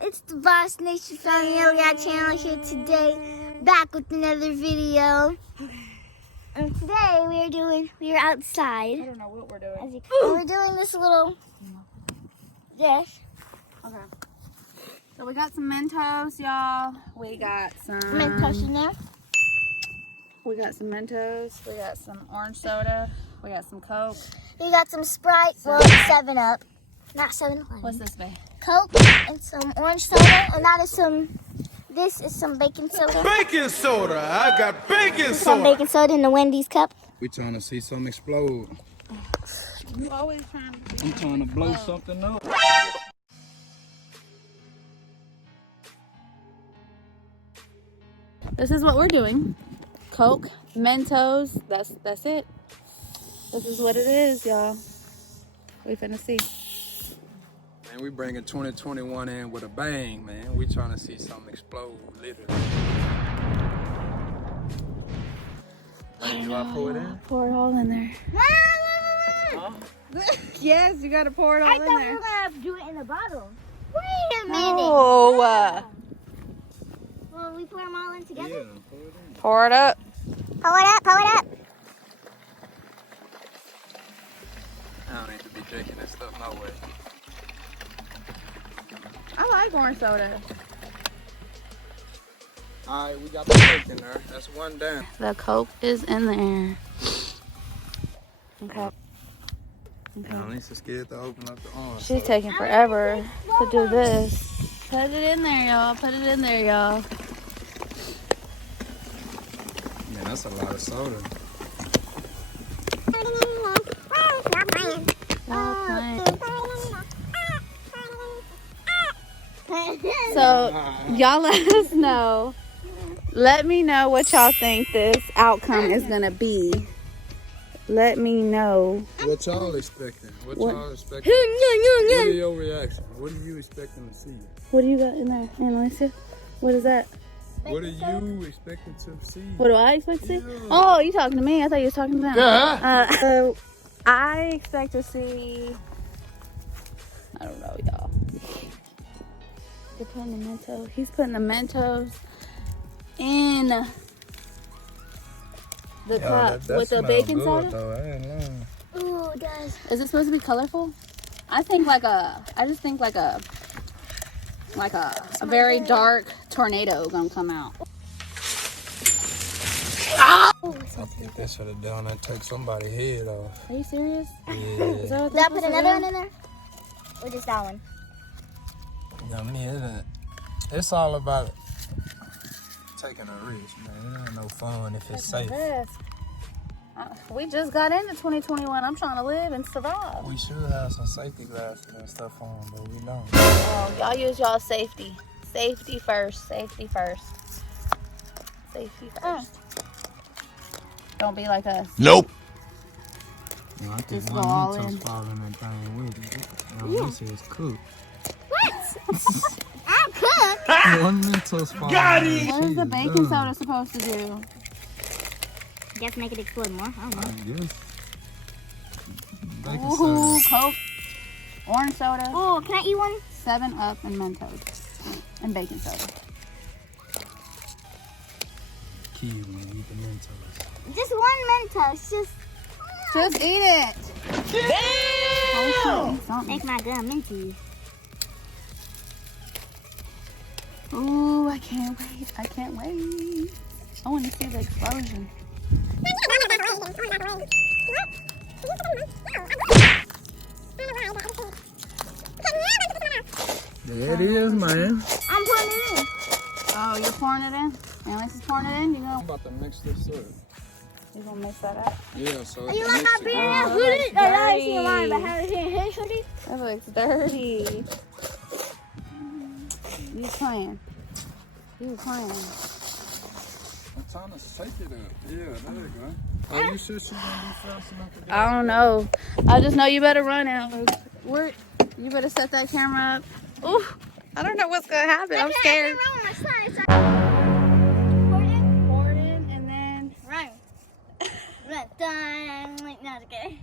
It's the Boss Nation Familia channel here today, back with another video. And today we're outside. I don't know what we're doing. And we're doing this little dish. Okay. So we got some Mentos, y'all. We got some Mentos in there. We got some Mentos. We got some orange soda. We got some Coke. We got some Sprite. Well, it's 7-Up. Not 7-Up. What's this, babe? Coke and some orange soda. And this is some baking soda. Baking soda! I got baking soda! Some baking soda in the Wendy's cup. We trying to see something explode. You always trying to... I'm trying to blow something up. This is what we're doing. Coke, Mentos. That's it. This is what it is, y'all. We finna see. Man, we bringing 2021 in with a bang, man. We trying to see something explode, literally. You want to pour it in? Pour it all in there. Huh? Yes, you gotta pour it all I in thought there. we were going to do it in a bottle. Wait a minute. Oh. Well, we pour them all in together? Yeah, pour it in. Pour it up. Pour it up, pour it up. I don't need to be drinking this stuff, no way. I like orange soda. All right, we got the Coke in there. That's one down. The Coke is in there. Okay. Lisa's scared to open up the orange. She's taking forever to do this. Put it in there, y'all. Put it in there, y'all. Man, that's a lot of soda. So, y'all let us know. Let me know what y'all think this outcome is going to be. Let me know. What y'all expecting? What y'all expecting? What What are your reaction? What are you expecting to see? What do you got in there, Annalisa? What is that? What are you expecting to see? What do I expect to see? Yeah. Oh, you talking to me? I thought you was talking to them. Yeah. So I expect to see, I don't know, y'all. They're putting the Mentos. He's putting the Mentos in the cup with the baking soda. Though. I ain't lying. Ooh, it does. Is it supposed to be colorful? I just think like a very dark tornado gonna come out. I think they should have done that. Take somebody's head off. Are you serious? Yeah. Is that what Did I they're put supposed to another do? one in there? Or just that one? I mean, it's all about taking a risk, man. It ain't no fun if it's safe. We just got into 2021. I'm trying to live and survive. We should have some safety glasses and stuff on, but we don't. Oh, y'all use y'all safety. Safety first. Safety first. Safety first. Don't be like us. Nope. Yeah, I think Just one go all Mentos in. fall in that thing with it. This is cooked. What? I'm cooked. One Mentos fall What is the baking soda supposed to do? I guess make it explode more. I don't know. I guess. Baking Ooh, soda. Coke, orange soda, Oh, can I eat one? 7-Up, and Mentos, and baking soda. Key when you eat the Mentos. Just one Mentos. Just eat it. Damn! Make my gum minty. Ooh, I can't wait. I can't wait. I want to see the explosion. There it is, man. I'm putting it in. Oh, you're pouring it in? Annalisa's pouring it in? I'm about to mix this up. You gonna mix that up? Yeah, so You it's like my beer? Oh, Who did it? that's I haven't seen dirty. mine, but have you seen his hoodie? That looks dirty. You playing. You playing. I'm trying to shake it up. Yeah, there you go. Are you sure she's gonna be fast enough to do I don't know. I just know you better run out. You better set that camera up. Ooh, I don't know what's gonna happen. I'm scared. Pour it in and then Run. Done. Like, no, okay.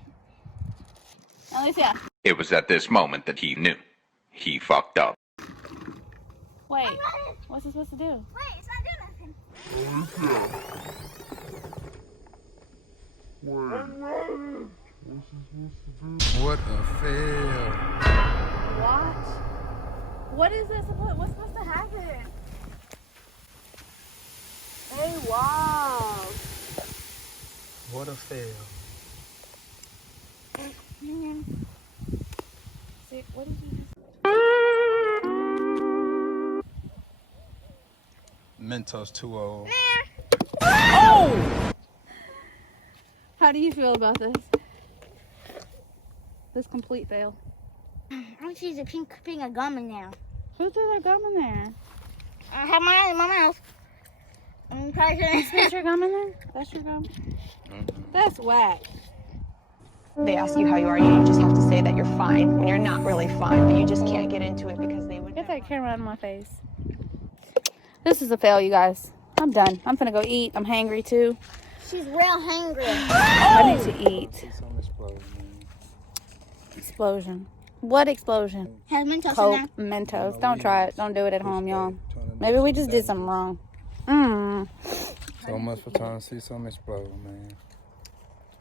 Alicia. It was at this moment that he knew. He fucked up. What's it supposed to do? Wait, it's not doing nothing. What a fail. Watch. What is this? What's supposed to happen? Hey, wow. What a fail. See, what is he? Mentos 2.0. Oh! How do you feel about this? This complete fail. I want to use a pink of gum in there. Who threw their gum in there? I have mine in my mouth. Is your gum in there? That's your gum? That's whack. They ask you how you are, you just have to say that you're fine when you're not really fine, but you just can't get into it because they would Get never. that camera out of my face. This is a fail, you guys. I'm done. I'm finna go eat. I'm hangry too. She's real hungry. I need to eat. See some explode, man. Explosion. What explosion? Has Mentos Coke, in there. Mentos. Don't try it. Don't do it at home, y'all. Maybe we just did something wrong. Mmm. So much for trying to see something explode, man.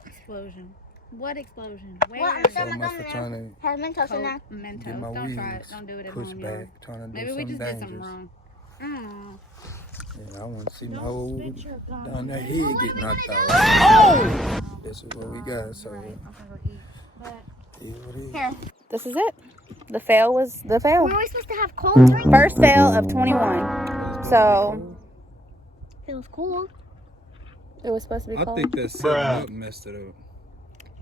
Explosion. What explosion? What? Where? I'm So shoving much gum for in trying there. to Has Mentos in there. Coke, Mentos. get my Don't try it. weeds Don't do it at pushed home, back, y'all. trying to do Maybe we something just did something dangerous. wrong. Mm. Yeah, I want to see my Don't whole spit your gum. down there head get knocked out. Oh! This is what we got, so Right. I'm gonna go eat. But yeah, what it is. Here. this is it. The fail was the fail. Were we supposed to have cold drinks? First fail of 21. So It was cool. it was supposed to be I cold. think that 7-Up messed it up.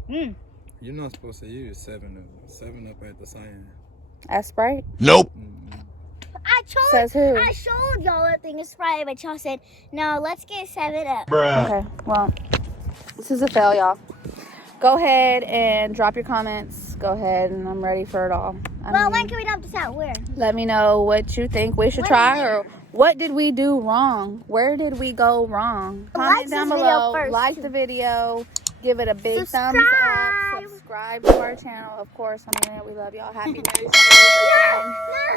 Mm. You're not supposed to use 7-Up. 7-Up ain't the same. That's Sprite. Says who? I showed y'all that thing is Sprite, but y'all said, no, let's get 7-Up. Okay, well, this is a fail, y'all. Go ahead and drop your comments. Go ahead, and I'm ready for it all. Well, when can we dump this out? Where? Let me know what you think we should try, or what did we do wrong? Where did we go wrong? Comment Like down this video below. first, Like too. the video. Give it a big thumbs up. Subscribe to our channel. Of course, Familia, we love y'all. Happy New Year's.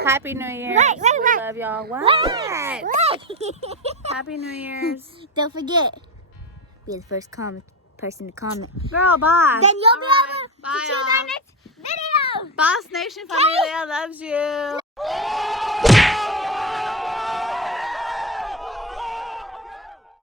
Happy New Year's. Wait. We love y'all. What? Wait. Happy New Year's. Don't forget, be the first person to comment. Girl, bye. Then you'll be able Bye, to choose our next video. Boss Nation Familia loves you.